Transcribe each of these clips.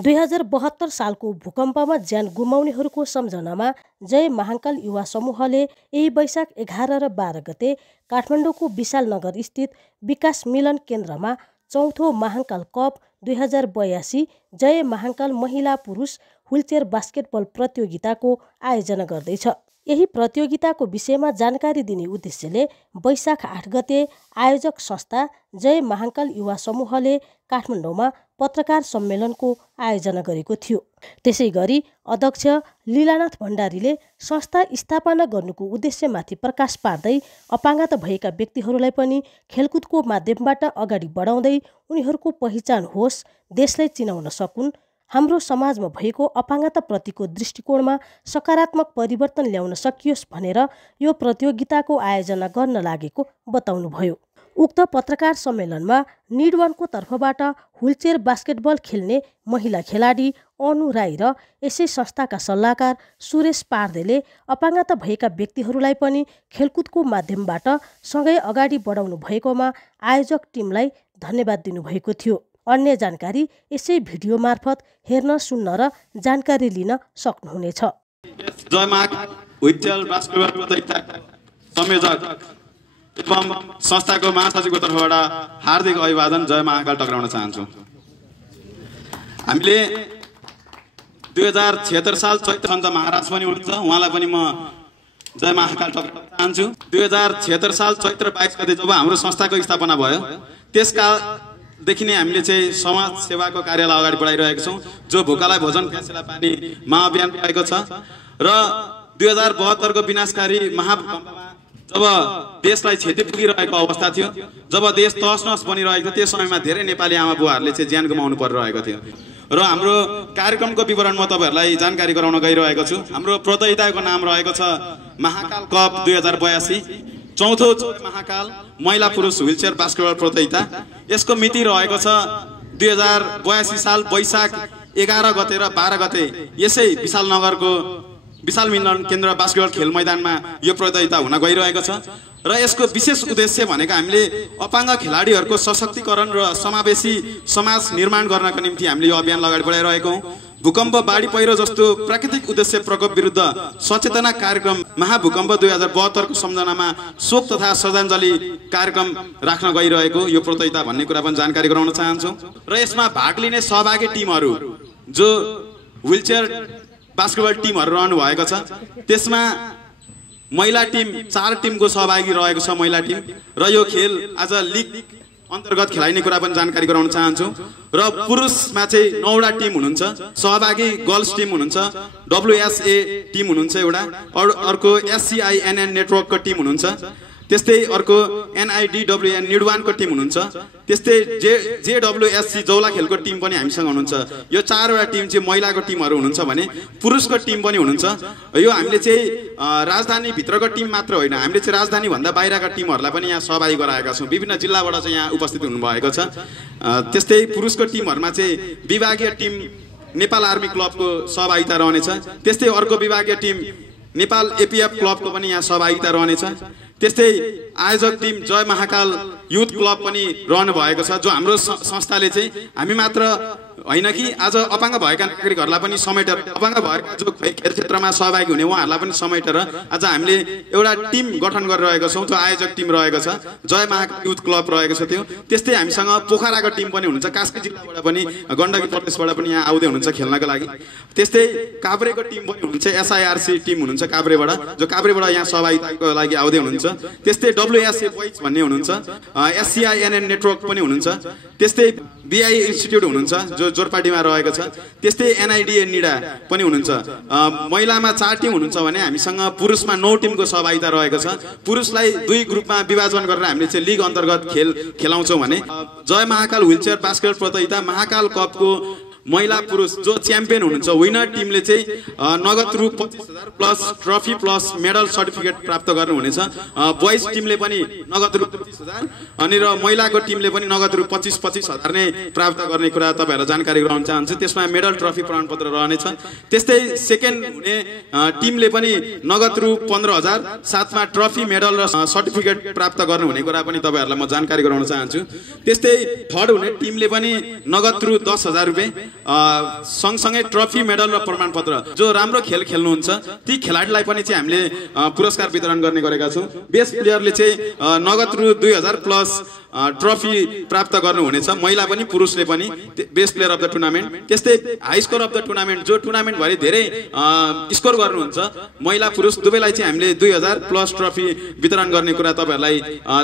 2072 सालको भूकम्पमा ज्यान गुमाउनेहरूको सम्झनामा जय महाकाल युवा समूहले यही वैशाख 11 र 12 गते काठमाडौँको विशाल नगर स्थित विकास मिलन केन्द्रमा चौथो महाकाल कप 2082 जय महाकाल महिला पुरुष व्हीलचेयर बास्केटबल प्रतियोगिताको आयोजना गर्दैछ। यही प्रतियोगिताको विषयमा जानकारी दिने उद्देश्यले वैशाख 8 गते आयोजक संस्था जय महाकाल युवा समूहले काठमाडौँमा पत्रकार सम्मेलनको आयोजना गरेको थियो। त्यसै गरी अध्यक्ष लीलानाथ भण्डारीले संस्था स्थापना गर्नुको उद्देश्यमाथि प्रकाश पार्दै अपाङ्गता भएका व्यक्तिहरूलाई पनि खेलकुदको माध्यमबाट अगाडि बढाउँदै उनीहरूको पहिचान होस्, देशलाई चिनाउन सकुन्, हाम्रो समाजमा भएको अपाङ्गताप्रतिको दृष्टिकोणमा सकारात्मक परिवर्तन ल्याउन सकियोस् भनेर यो प्रतियोगिताको आयोजना गर्न लागेको बताउनुभयो। उक्त पत्रकार सम्मेलनमा निडवानको तर्फबाट व्हीलचेयर बास्केटबल खेल्ने महिला खेलाडी अनु राई र यसै संस्थाका सल्लाहकार सुरेश पार्देले अपाङ्गता भएका व्यक्तिहरूलाई पनि खेलकुदको माध्यमबाट सँगै अगाडि बढाउनु भएकोमा आयोजक टिमलाई धन्यवाद दिनुभएको थियो। अन्य जानकारी यसै भिडियो मार्फत हेर्न, सुन्न र जानकारी लिन सक्नुहुनेछ। जय महाकाल व्हीलचेयर बास्केटबल प्रतियोगिता संयोजक एवं संस्थाको महासचिवको तर्फबाट हार्दिक अभिवादन, जय महाकाल टक्राउन चाहन्छु। हामीले 2076 साल चैत्र सन्त महाराज पनि हुनुहुन्छ, उहाँलाई पनि म जय महाकाल टक्राउन चाहन्छु। 2076 साल चैत्र 22 गते जब हाम्रो संस्थाको स्थापना भयो त्यसकालदेखि नै हामीले चाहिँ समाज सेवाको कार्यलाई अगाडि बढाइरहेका छौँ। जो भोकालाई भोजन प्यासेलाई पानी महाअभियान रहेको छ र 2072 को विनाशकारी महाभूकम्पमा जब देशलाई क्षति पुगिरहेको अवस्था थियो, जब देश तहस नहस बनिरहेको थियो, त्यस समयमा धेरै नेपाली आमा बुवाहरूले चाहिँ ज्यान गुमाउनु परिरहेको थियो र हाम्रो कार्यक्रमको विवरण म तपाईँहरूलाई जानकारी गराउन गइरहेको छु। हाम्रो प्रतियोगिताको नाम रहेको छ महाकाल कप 2082 चौथो महाकाल महिला पुरुष व्हीलचेयर बास्केटबल प्रतियोगिता। यसको मिति रहेको छ 2082 साल वैशाख 11 गते र 12 गते यसै विशाल नगरको विशाल मिलन केन्द्र बास्केटबल खेल मैदानमा यो प्रतियोगिता हुन गइरहेको छ र यसको विशेष उद्देश्य भनेको हामीले अपाङ्ग खेलाडीहरूको सशक्तिकरण र समावेशी समाज निर्माण गर्नका निम्ति हामीले यो अभियान अगाडि बढाइरहेको हौँ। भूकम्प, बाढी पहिरो जस्तो प्राकृतिक उद्देश्य प्रकोप विरुद्ध सचेतना कार्यक्रम महाभूकम्प 2072 को सम्झनामा शोक तथा श्रद्धाञ्जली कार्यक्रम राख्न गइरहेको यो प्रतियोगिता भन्ने कुरा पनि जानकारी गराउन चाहन्छु। र यसमा भाग लिने सहभागी टिमहरू जो व्हीलचेयर बास्केटबल टिमहरू रहनु भएको छ, त्यसमा महिला टिम 4 टिमको सहभागी रहेको छ महिला टिम र यो खेल आज लिग अन्तर्गत खेलाइने कुरा पनि जानकारी गराउन चाहन्छु। र पुरुषमा चाहिँ 9वटा टिम हुनुहुन्छ, सहभागी गर्ल्स टिम हुनुहुन्छ, WSA टिम हुनुहुन्छ एउटा, अर्को SCINN नेटवर्कको टिम हुनुहुन्छ, त्यस्तै अर्को NIDWN निडवानको टिम हुनुहुन्छ, त्यस्तै JWSC जौला खेलको टिम पनि हामीसँग हुनुहुन्छ। यो 4वटा टिम चाहिँ महिलाको टिमहरू हुनुहुन्छ भने पुरुषको टिम पनि हुनुहुन्छ। यो हामीले चाहिँ राजधानी भित्रको टिम मात्र होइन, हामीले चाहिँ राजधानी भन्दा बाहिरका टिमहरूलाई पनि यहाँ सहभागी गराएका छौँ। विभिन्न जिल्लाबाट चाहिँ यहाँ उपस्थित हुनुभएको छ। त्यस्तै पुरुषको टिमहरूमा चाहिँ विभागीय टिम नेपाल आर्मी क्लबको सहभागिता रहनेछ, त्यस्तै अर्को विभागीय टिम नेपाल APF क्लबको पनि यहाँ सहभागिता रहनेछ, त्यस्तै आयोजक टिम जय महाकाल युथ क्लब पनि रहनु भएको छ। जो हाम्रो संस्थाले चाहिँ हामी मात्र होइन कि आज अपाङ्ग भएका नागरिकहरूलाई पनि समेटेर, अपाङ्ग भएका जो खेल क्षेत्रमा सहभागी हुने उहाँहरूलाई पनि समेटेर आज हामीले एउटा टिम गठन गरिरहेका छौँ। त्यो आयोजक टिम रहेको छ, जय महाकाल युथ क्लब रहेको छ त्यो। त्यस्तै हामीसँग पोखराको टिम पनि हुनुहुन्छ, कास्की जिल्लाबाट पनि, गण्डकी प्रदेशबाट पनि यहाँ आउँदै हुनुहुन्छ खेल्नको लागि। त्यस्तै काभ्रेको टिम पनि हुनुहुन्छ, SIRC टिम हुनुहुन्छ काभ्रेबाट, जो काभ्रेबाट यहाँ सहभागिताको लागि आउँदै हुनुहुन्छ। त्यस्तै WSA बोइज भन्ने हुनुहुन्छ, SCINN नेटवर्क पनि हुनुहुन्छ, त्यस्तै BI इन्स्टिट्युट हुनुहुन्छ जो जोरपाटीमा रहेको छ, त्यस्तै NIDA निडा पनि हुनुहुन्छ। महिलामा 4 टिम हुनुहुन्छ भने हामीसँग पुरुषमा 9 टिमको सहभागिता रहेको छ। पुरुषलाई 2 ग्रुपमा विभाजन गरेर हामीले चाहिँ लिग अन्तर्गत खेलाउँछौँ भने जय महाकाल व्हीलचेयर बास्केटबल प्रतियोगिता महाकाल कपको महिला पुरुष जो च्याम्पियन हुनुहुन्छ विनर टिमले चाहिँ नगद रु 25,000 plus trophy plus medal certificate प्राप्त गर्नुहुनेछ। बोइज टिमले पनि नगद रु 25,000 अनि र महिलाको टिमले पनि नगद रु 25,000 नै प्राप्त गर्ने कुरा तपाईहरुलाई जानकारी गराउन चाहन्छु। त्यसमा मेडल ट्रफी प्रमाणपत्र रहनेछ। त्यस्तै सेकेन्ड हुने टिमले पनि नगद रु 15,000 साथमा ट्रफी मेडल र सर्टिफिकेट प्राप्त गर्नुहुने कुरा पनि तपाईहरुलाई म जानकारी गराउन चाहन्छु। त्यस्तै थर्ड हुने टिमले पनि नगद रु 10,000 रुपैयाँ सँगसँगै ट्रफी मेडल र प्रमाणपत्र जो राम्रो खेल खेल्नुहुन्छ ती खेलाडीलाई पनि चाहिँ हामीले पुरस्कार वितरण गर्ने गरेका छौँ। बेस्ट प्लेयरले चाहिँ नगद रु 2,000 प्लस ट्रफी प्राप्त गर्नुहुनेछ, महिला पनि पुरुषले पनि best player of the tournament. त्यस्तै high score of the tournament जो टुर्नामेन्ट भरि धेरै स्कोर गर्नुहुन्छ महिला पुरुष दुवैलाई चाहिँ हामीले 2,000 प्लस ट्रफी वितरण गर्ने कुरा तपाईहरुलाई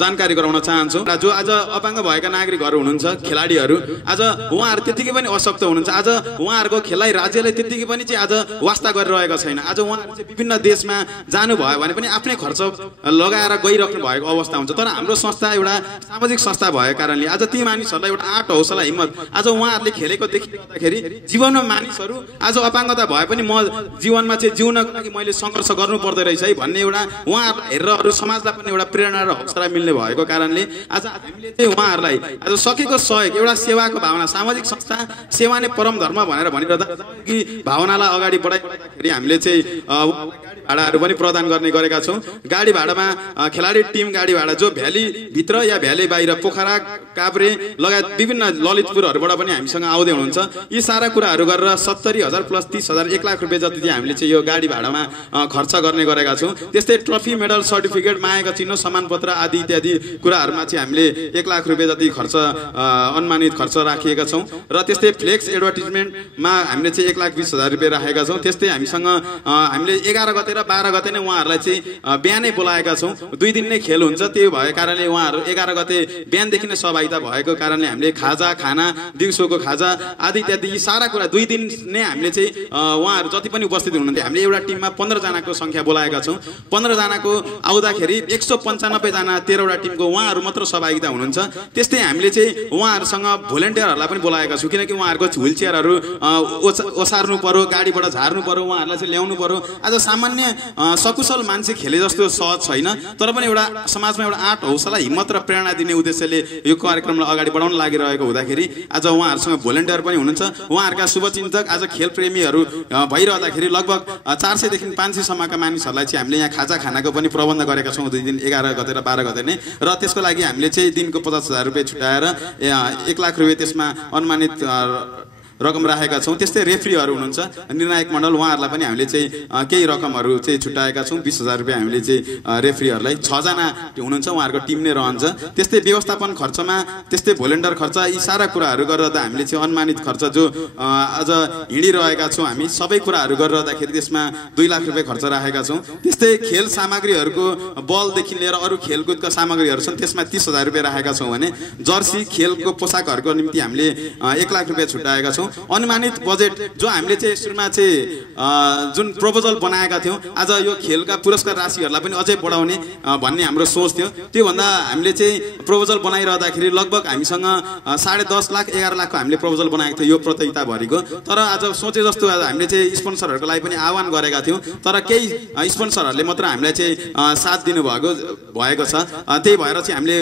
जानकारी गराउन चाहन्छौँ। जो आज अपाङ्ग भएका नागरिकहरू हुनुहुन्छ खेलाडीहरू आज उहाँहरू त्यतिकै पनि अशक्त हुनुहुन्छ। आज उहाँहरूको खेललाई राज्यले त्यतिकै पनि चाहिँ आज वास्ता गरिरहेको छैन। आज उहाँहरू चाहिँ विभिन्न देशमा जानुभयो भने पनि आफ्नै खर्च लगाएर गइराख्नु भएको अवस्था हुन्छ। तर हाम्रो संस्था एउटा सामाजिक संस्था भएको कारणले आज ती मानिसहरूलाई एउटा आँट हौसला हिम्मत आज उहाँहरूले खेलेको देखिँदाखेरि जीवनमा मानिसहरू आज अपाङ्गता भए पनि म जीवनमा चाहिँ जिउनको लागि मैले सङ्घर्ष गर्नु पर्दो रहेछ है भन्ने एउटा उहाँहरूलाई हेरेर अरू समाजलाई पनि एउटा प्रेरणा र हौसला मिल्ने भएको कारणले आज हामीले चाहिँ उहाँहरूलाई आज सकेको सहयोग एउटा सेवाको भावना सामाजिक संस्था सेवा नै परम धर्म भनेर भनिरहँदा कि भावनालाई अगाडि बढाइरहँदाखेरि हामीले चाहिँ भाडाहरू पनि प्रदान गर्ने गरेका छौँ। गाडी भाडामा खेलाडी टिम गाडी भाडा जो भ्याली भित्र या भ्याली बाहिर पोखरा काभ्रे लगायत विभिन्न ललितपुरहरूबाट पनि हामीसँग आउँदै हुनुहुन्छ। यी सारा कुराहरू गरेर 70,000 प्लस 30,000 1 लाख रुपियाँ जति चाहिँ हामीले चाहिँ यो गाडी भाडामा खर्च गर्ने गरेका छौँ। त्यस्तै ट्रफी मेडल सर्टिफिकेट मागेको चिन्ह सम्मानपत्र आदि इत्यादि कुराहरूमा चाहिँ हामीले 1 लाख रुपियाँ जति खर्च अनुमानित खर्च राखिएका छौँ। र त्यस्तै फ्लेक्स एडभर्टिजमेन्टमा हामीले चाहिँ 1,20,000 रुपियाँ राखेका छौँ। त्यस्तै हामीसँग हामीले 11 गते र 12 गते नै उहाँहरूलाई चाहिँ बिहानै बोलाएका छौँ। 2 दिन नै खेल हुन्छ, त्यही भएको कारणले उहाँहरू 11 गते बिहानदेखि नै सहभागिता भएको कारणले हामीले खाजा खाना दिउँसोको खाजा आदि इत्यादि यी सारा कुरा 2 दिन नै हामीले चाहिँ उहाँहरू जति पनि उपस्थित हुनुहुन्थ्यो हामीले एउटा टिममा 15 जनाको संख्या बोलाएका छौँ। 15 जनाको आउँदाखेरि 195 जना 13वटा टिमको उहाँहरू मात्र सहभागिता हुनुहुन्छ। त्यस्तै हामीले चाहिँ उहाँहरूसँग भोलिन्टियरहरूलाई पनि बोलाएका छौँ किनकि उहाँहरूको व्हील चेयरहरू ओसार्नु पर्यो, गाडीबाट झार्नु पर्यो, उहाँहरूलाई चाहिँ ल्याउनु पर्यो। आज सामान्य सकुशल मान्छे खेले जस्तो सहज छैन, तर पनि एउटा समाजमा एउटा आँट हौसला हिम्मत र प्रेरणा दिने उद्देश्यले यो कार्यक्रमलाई अगाडि बढाउन लागिरहेको हुँदाखेरि आज उहाँहरूसँग भोलिन्टियर पनि हुनुहुन्छ। उहाँहरूका शुभचिन्तक आज खेल प्रेमीहरू भइरहँदाखेरि लगभग 400 देखि 500 सम्मका मानिसहरूलाई चाहिँ हामीले यहाँ खाजा खानाको पनि प्रबन्ध गरेका छौँ 2 दिन 11 गते र 12 गते नै। र त्यसको लागि हामीले चाहिँ दिनको 50,000 रुपियाँ छुट्याएर 1 लाख रुपियाँ त्यसमा अनुमानित रकम राखेका छौँ। त्यस्तै रेफ्रीहरू हुनुहुन्छ निर्णायक मण्डल उहाँहरूलाई पनि हामीले चाहिँ केही रकमहरू चाहिँ छुट्याएका छौँ। 20,000 रुपियाँ हामीले चाहिँ रेफ्रीहरूलाई 6 जना हुनुहुन्छ उहाँहरूको टिम नै रहन्छ। त्यस्तै व्यवस्थापन खर्चमा त्यस्तै भोलिन्टियर खर्च यी सारा कुराहरू गरेर हामीले चाहिँ अनुमानित खर्च जो आज हिँडिरहेका छौँ हामी सबै कुराहरू गरिरहँदाखेरि त्यसमा 2 लाख रुपियाँ खर्च राखेका छौँ। त्यस्तै खेल सामग्रीहरूको बलदेखि लिएर अरू खेलकुदका सामग्रीहरू छन् त्यसमा 30,000 रुपियाँ राखेका छौँ भने जर्सी खेलको पोसाकहरूको निम्ति हामीले 1 लाख रुपियाँ छुट्याएका छौँ। अनुमानित बजेट जो हामीले चाहिँ सुरुमा चाहिँ जुन प्रपोजल बनाएका थियौँ आज यो खेलका पुरस्कार राशिहरूलाई पनि अझै बढाउने भन्ने हाम्रो सोच थियो। त्योभन्दा हामीले चाहिँ प्रपोजल बनाइरहँदाखेरि लगभग हामीसँग 10.5 लाख 11 लाखको हामीले प्रपोजल बनाएको थियो यो प्रतियोगिताभरिको। तर आज सोचे जस्तो हामीले चाहिँ स्पोन्सरहरूको लागि पनि आह्वान गरेका थियौँ, तर केही स्पोन्सरहरूले मात्र हामीलाई चाहिँ साथ दिनुभएको छ। त्यही भएर चाहिँ हामीले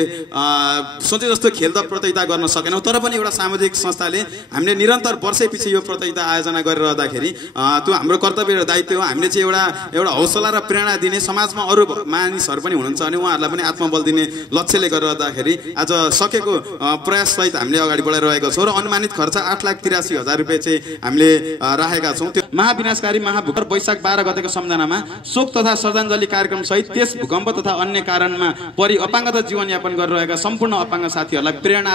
सोचे जस्तो खेल त प्रतियोगिता गर्न सकेनौँ। तर पनि एउटा सामाजिक संस्थाले हामीले निरन्तर वर्षैपछि यो प्रतियोगिता आयोजना गरिरहँदाखेरि त्यो हाम्रो कर्तव्य र दायित्व हो। हामीले चाहिँ एउटा हौसला र प्रेरणा दिने समाजमा अरू मानिसहरू पनि हुनुहुन्छ अनि उहाँहरूलाई पनि आत्मबल दिने लक्ष्यले गरिरहँदाखेरि आज सकेको प्रयाससहित हामीले अगाडि बढाइरहेका छौँ। र अनुमानित खर्च 8,83,000 रुपियाँ चाहिँ हामीले राखेका छौँ। त्यो महाविनाशकारी महाभूकम्प वैशाख 12 गतेको सम्झनामा शोक तथा श्रद्धाञ्जली कार्यक्रम सहित त्यस भूकम्प तथा अन्य कारणमा परि अपाङ्गता जीवनयापन गरिरहेका सम्पूर्ण अपाङ्ग साथीहरूलाई प्रेरणा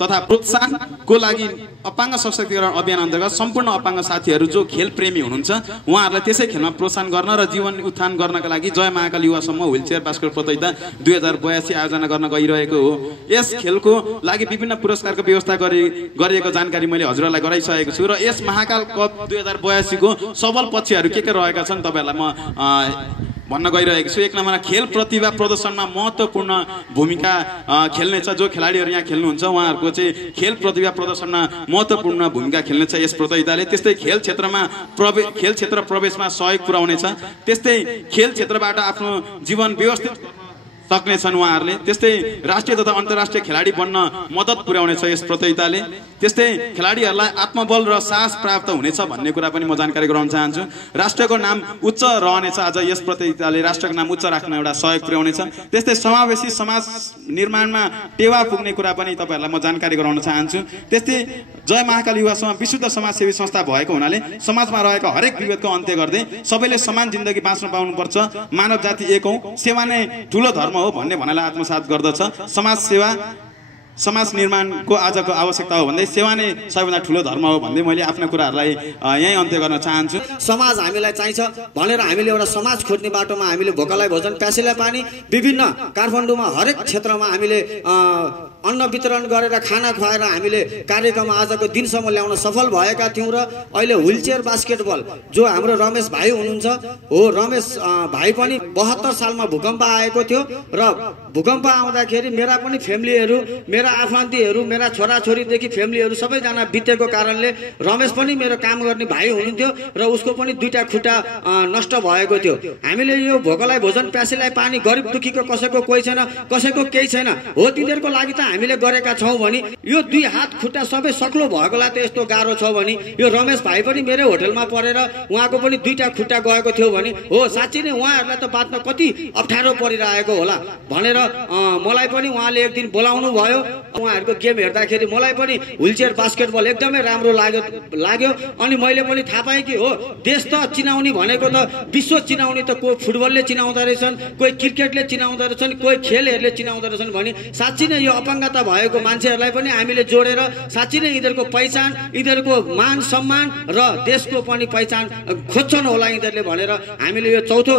तथा प्रोत्साहनको लागि अपाङ्ग सशक्तिकरण अभियान अन्तर्गत सम्पूर्ण अपाङ्ग साथीहरू जो खेल प्रेमी हुनुहुन्छ उहाँहरूलाई त्यसै खेलमा प्रोत्साहन गर्न र जीवन उत्थान गर्नका लागि जय महाकाल युवा समूह व्हीलचेयर बास्केट प्रतियोगिता 2082 आयोजना गर्न गइरहेको हो। यस खेलको लागि विभिन्न पुरस्कारको व्यवस्था गरिएको जानकारी मैले हजुरहरूलाई गराइसकेको छु। र यस महाकाल कप 2082 को सबल पक्षहरू के रहेका छन् तपाईहरुलाई म भन्न गइरहेको छु। 1 नम्बरमा खेल प्रतिभा प्रदर्शनमा महत्त्वपूर्ण भूमिका खेल्नेछ। जो खेलाडीहरू यहाँ खेल्नुहुन्छ उहाँहरूको चाहिँ खेल प्रतिभा प्रदर्शनमा महत्त्वपूर्ण भूमिका खेल्नेछ यस प्रतियोगिताले। त्यस्तै खेल क्षेत्र प्रवेशमा सहयोग पुर्याउनेछ। त्यस्तै खेल क्षेत्रबाट आफ्नो जीवन व्यवस्थित सक्नेछन् उहाँहरूले। त्यस्तै राष्ट्रिय तथा अन्तर्राष्ट्रिय खेलाडी बन्न मद्दत पुर्याउनेछ यस प्रतियोगिताले। त्यस्तै खेलाडीहरूलाई आत्मबल र साहस प्राप्त हुनेछ भन्ने कुरा पनि म जानकारी गराउन चाहन्छु। राष्ट्रको नाम उच्च रहनेछ। आज यस प्रतियोगिताले राष्ट्रको नाम उच्च राख्न एउटा सहयोग पुर्याउनेछ। त्यस्तै समावेशी समाज निर्माणमा टेवा पुग्ने कुरा पनि तपाईँहरूलाई म जानकारी गराउन चाहन्छु। त्यस्तै जय महाकाल युवा सभा विशुद्ध समाजसेवी संस्था भएको हुनाले समाजमा रहेको हरेक विभेदको अन्त्य गर्दै सबैले समान जिन्दगी बाँच्न पाउनुपर्छ। मानव जाति एक हौं, सेवा नै ठुलो धर्म हो भन्ने भनाइलाई आत्मसात गर्दछ। समाज सेवा समाज निर्माणको आजको आवश्यकता हो भन्दै सेवा नै सबैभन्दा ठुलो धर्म हो भन्दै मैले आफ्ना कुराहरूलाई यही अन्त्य गर्न चाहन्छु। समाज हामीलाई चाहिन्छ भनेर हामीले एउटा समाज खोज्ने बाटोमा हामीले भोकालाई भोजन प्यासेलाई पानी विभिन्न काठमाडौँमा हरेक क्षेत्रमा हामीले अन्न वितरण गरेर खाना खुवाएर हामीले कार्यक्रम आजको दिनसम्म ल्याउन सफल भएका थियौँ। र अहिले व्हिलचेयर बास्केटबल जो हाम्रो रमेश भाइ हुनुहुन्छ हो, रमेश भाइ पनि 72 सालमा भूकम्प आएको थियो र भूकम्प आउँदाखेरि मेरा पनि फ्यामिलीहरू, मेरा आफन्तीहरू, मेरा छोराछोरीदेखि फ्यामिलीहरू सबैजना बितेको कारणले रमेश पनि मेरो काम गर्ने भाइ हुनुहुन्थ्यो र उसको पनि 2टा खुट्टा नष्ट भएको थियो। हामीले यो भोकलाई भोजन प्यासेलाई पानी गरिब दुखीको कसैको कोही छैन, कसैको केही छैन हो, तिनीहरूको लागि त हामीले गरेका छौँ भने यो 2 हात खुट्टा सबै सक्लो भएकोलाई त यस्तो गाह्रो छ भने यो रमेश भाइ पनि मेरै होटलमा परेर उहाँको पनि 2टा खुट्टा गएको थियो भने हो साँच्चै नै उहाँहरूलाई त बाँच्न कति अप्ठ्यारो परिरहेको होला भनेर मलाई पनि उहाँले एक दिन बोलाउनु भयो। उहाँहरूको गेम हेर्दाखेरि मलाई पनि व्हिलचेयर बास्केटबल एकदमै राम्रो लाग्यो अनि मैले पनि थाहा पाएँ कि हो देश त चिनाउने भनेको त विश्व चिनाउने त कोही फुटबलले चिनाउँदो रहेछन्, कोही क्रिकेटले चिनाउँदो रहेछन्, कोही खेलहरूले चिनाउँदो रहेछन् भने साँच्चै नै यो अपाङ्गता भएको मान्छेहरूलाई पनि हामीले जोडेर साँच्चै नै यिनीहरूको पहिचान, यिनीहरूको मान सम्मान र देशको पनि पहिचान खोज्छन् होला यिनीहरूले भनेर हामीले यो चौथो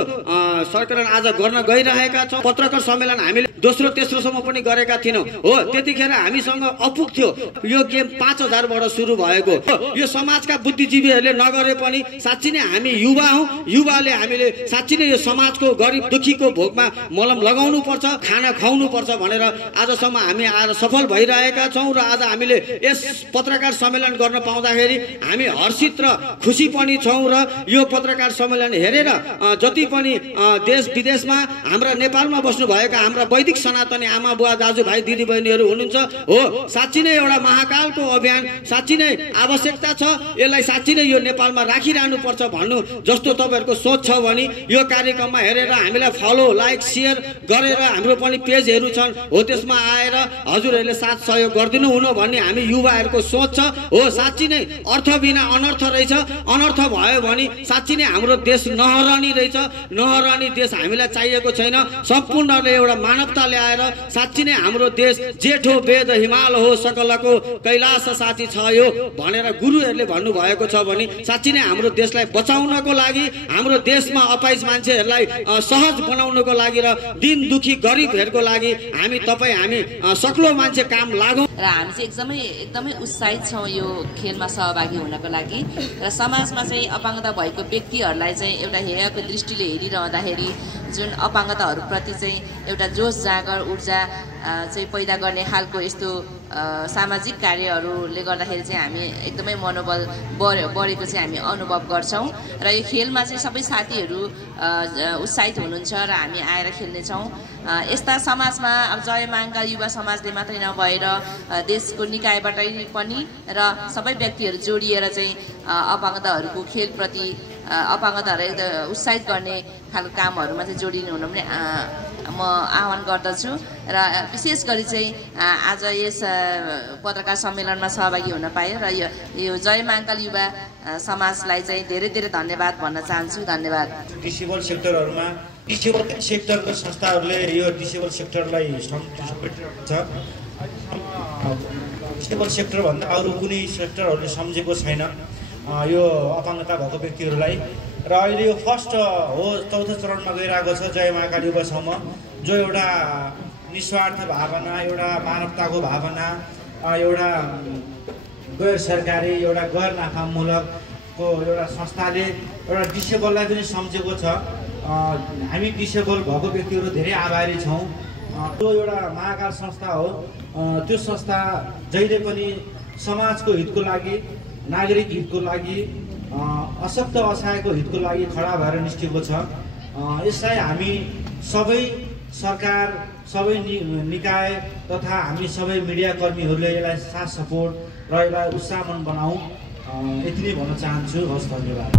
संस्करण आज गर्न गइरहेका छौँ। पत्रकार सम्मेलन हामीले दोस्रो तेस्रोसम्म पनि गरेका थिएनौँ हो, त्यतिखेर हामीसँग अपुग थियो। यो गेम 5000बाट सुरु भएको। यो समाजका बुद्धिजीवीहरूले नगरे पनि साँच्चै नै हामी युवा हौँ, युवाले हामीले साँच्चै नै यो समाजको गरिब दुखीको भोगमा मलम लगाउनु पर्छ, खाना खुवाउनु पर्छ भनेर आजसम्म हामी आएर सफल भइरहेका छौँ। र आज हामीले यस पत्रकार सम्मेलन गर्न पाउँदाखेरि हामी हर्षित र खुसी पनि छौँ। र यो पत्रकार सम्मेलन हेरेर जति पनि देश विदेशमा हाम्रा नेपालमा बस्नुभएका हाम्रा वैदिक सनातनी आमा बुवा दाजुभाइ दिदीबहिनीहरू हुनुहुन्छ हो, साँच्चै नै एउटा महाकालको अभियान साँच्चै नै आवश्यकता छ। यसलाई साँच्चै नै यो नेपालमा राखिरहनु पर्छ भन्नु जस्तो तपाईँहरूको सोच छ भने यो कार्यक्रममा हेरेर हामीलाई फलो लाइक सेयर गरेर हाम्रो पनि पेजहरू छन् हो, त्यसमा आएर हजुरहरूले साथ सहयोग गरिदिनु हुनु भन्ने हामी युवाहरूको सोच छ हो। साँच्चै नै अर्थ बिना अनर्थ रहेछ, अनर्थ भयो भने साँच्चै नै हाम्रो देश नहरानी रहेछ, नहरानी देश हामीलाई चाहिएको छैन। सम्पूर्णले एउटा मानवता ल्याएर साँच्चै नै हाम्रो देश जेठो वेद हिमाल हो सकलको कैलाश साथी छ यो भनेर गुरुहरूले भन्नुभएको छ भने साँच्चै नै हाम्रो देशलाई बचाउनको लागि, हाम्रो देशमा अपाइज मान्छेहरूलाई सहज बनाउनको लागि र दिन दुखी गरिबहरूको लागि हामी सक्लो मान्छे काम लागौँ। र हामी चाहिँ एकदमै उत्साहित छौँ यो खेलमा सहभागी हुनको लागि। र समाजमा चाहिँ अपाङ्गता भएको व्यक्तिहरूलाई चाहिँ एउटा हेयको दृष्टिले हेरिरहँदाखेरि जुन अपाङ्गताहरूप्रति चाहिँ एउटा जोस जागर ऊर्जा चाहिँ पैदा गर्ने खालको यस्तो सामाजिक कार्यहरूले गर्दाखेरि चाहिँ हामी एकदमै मनोबल बढेको चाहिँ हामी अनुभव गर्छौँ। र यो खेलमा चाहिँ सबै साथीहरू उत्साहित हुनुहुन्छ र हामी आएर खेल्नेछौँ। यस्ता समाजमा अब जय महाकाल युवा समाजले मात्रै नभएर देशको निकायबाटै पनि र सबै व्यक्तिहरू जोडिएर चाहिँ अपाङ्गताहरूको खेलप्रति अपाङ्गताहरूलाई उत्साहित गर्ने खालको कामहरूमा चाहिँ जोडिनु हुन पनि म आह्वान गर्दछु। र विशेष गरी चाहिँ आज यस पत्रकार सम्मेलनमा सहभागी हुन पाएँ र यो जय महाकाल युवा समाजलाई चाहिँ धेरै धेरै धन्यवाद भन्न चाहन्छु। धन्यवाद। डिसेबल सेक्टरहरूमा डिसेबल सेक्टरको संस्थाहरूले यो डिसेबल सेक्टरलाई छ। डिसेबल सेक्टर भन्दा अरू कुनै सेक्टरहरूले सम्झेको छैन यो अपाङ्गता भएको व्यक्तिहरूलाई। र अहिले यो फर्स्ट हो, चौथो चरणमा गइरहेको छ जय महाकाल युवा समूह, जो एउटा निस्वार्थ भावना, एउटा मानवताको भावना, एउटा गैर सरकारी, एउटा गैर नाफामूलकको एउटा संस्थाले एउटा डिसेबललाई पनि सम्झेको छ। हामी डिसेबल भएको व्यक्तिहरू धेरै आभारी छौँ। त्यो एउटा महाकाल संस्था हो। त्यो संस्था जहिले पनि समाजको हितको लागि, नागरिक हितको लागि, अशक्त असहायको हितको लागि खडा भएर निस्केको छ। यसलाई हामी सबै सरकार, सबै निकाय तथा हामी सबै मिडियाकर्मीहरूले यसलाई साथ सपोर्ट र यसलाई उत्साहमान बनाऊ, यति नै भन्न चाहन्छु। हस्, धन्यवाद।